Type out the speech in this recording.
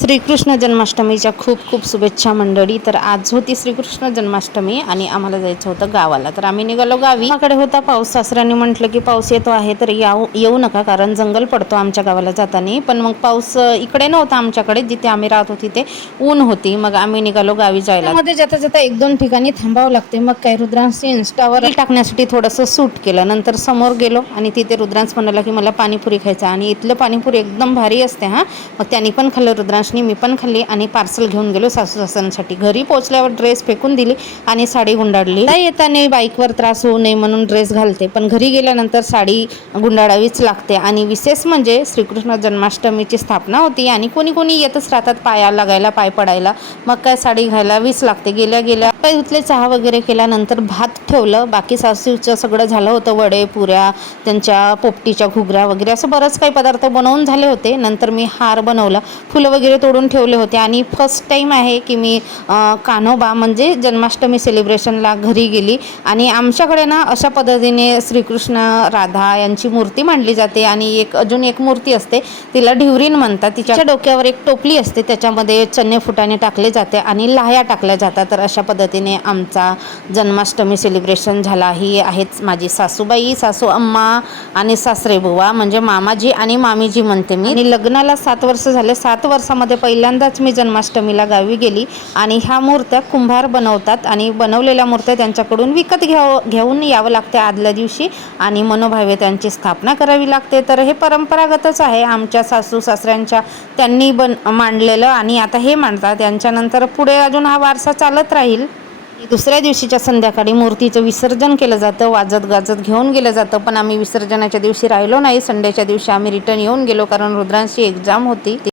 श्रीकृष्ण जन्माष्टमीच्या खूप खूप शुभेच्छा मंडळी. तर आज होती श्रीकृष्ण जन्माष्टमी आणि आम्हाला जायचं होतं गावाला. तर आम्ही निघालो गावी. आमच्याकडे होता पाऊस. सासऱ्यांनी म्हटलं की पाऊस येतो आहे तर येऊ नका, कारण जंगल पडतो आमच्या गावाला जाताना. पण मग पाऊस इकडे नव्हता आमच्याकडे, जिथे आम्ही राहत होती ते ऊन होती. मग आम्ही निघालो गावी जायला. मध्ये जाता जाता एक दोन ठिकाणी थांबावं लागते. मग काय रुद्रांश इंस्टावर टाकण्यासाठी थोडंसं शूट केलं. नंतर समोर गेलो आणि तिथे रुद्रांश म्हणाला की मला पाणीपुरी खायचं, आणि इथलं पाणीपुरी एकदम भारी असते हां. मग त्यांनी पण खाल्लं, रुद्रांशनी, मी पण खाल्ली आणि पार्सल घेऊन गेलो सासू सासऱ्यांसाठी. घरी पोहोचल्यावर ड्रेस फेकून दिली आणि साडी गुंडाळली. येताना बाईकवर त्रास होऊ नये म्हणून ड्रेस घालते, पण घरी गेल्यानंतर साडी गुंडाळावीच लागते. आणि विशेष म्हणजे श्रीकृष्ण जन्माष्टमीची स्थापना होती आणि कोणी कोणी येतच राहतात पाया लागायला, पाय पडायला. मग काय साडी घालावीच लागते. गेल्या गेल्या काही धुतले, चहा वगैरे केल्यानंतर भात ठेवलं. बाकी सासूचं सगळं झालं होतं, वडे, पुऱ्या, त्यांच्या पोपटीच्या घुगऱ्या वगैरे असं बरंच काही पदार्थ बनवून झाले होते. नंतर मी हार बनवला, फुलं वगैरे तोडून ठेवले होते. आणि फर्स्ट टाईम आहे की मी कान्होबा म्हणजे जन्माष्टमी सेलिब्रेशनला घरी गेली. आणि आमच्याकडे ना अशा पद्धतीने श्रीकृष्ण राधा यांची मूर्ती मांडली जाते. आणि अजून एक मूर्ती असते, तिला ढिवरीन म्हणतात. तिच्या डोक्यावर एक टोपली असते, त्याच्यामध्ये चणे फुटाणे टाकले जाते आणि लाह्या टाकल्या जातात. तर अशा पद्धतीने आमचा जन्माष्टमी सेलिब्रेशन झाला. ही आहेच माझी सासूबाई, सासू अम्मा आणि सासरे बुवा म्हणजे मामाजी आणि मामीजी म्हणते मी. आणि लग्नाला 7 वर्ष झाले. 7 वर्षामध्ये पहिल्यांदाच मी जन्माष्टमीला गावी गेली. आणि ह्या मूर्त्या कुंभार बनवतात आणि बनवलेल्या मूर्त्या त्यांच्याकडून विकत घेऊन यावं लागते आदल्या दिवशी, आणि मनोभावे त्यांची स्थापना करावी लागते. तर हे परंपरागतच आहे आमच्या सासू सासऱ्यांच्या, त्यांनी मांडलेलं आणि आता हे मांडतात. त्यांच्यानंतर पुढे अजून हा वारसा चालत राहील. दुसऱ्या दिवशीच्या संध्याकाळी मूर्तीचं विसर्जन केलं जातं, वाजत गाजत घेऊन गेलं जातं. पण आम्ही विसर्जनाच्या दिवशी राहिलो नाही. संडेच्या दिवशी आम्ही रिटर्न येऊन गेलो, कारण रुद्रांशी एक्झाम होती.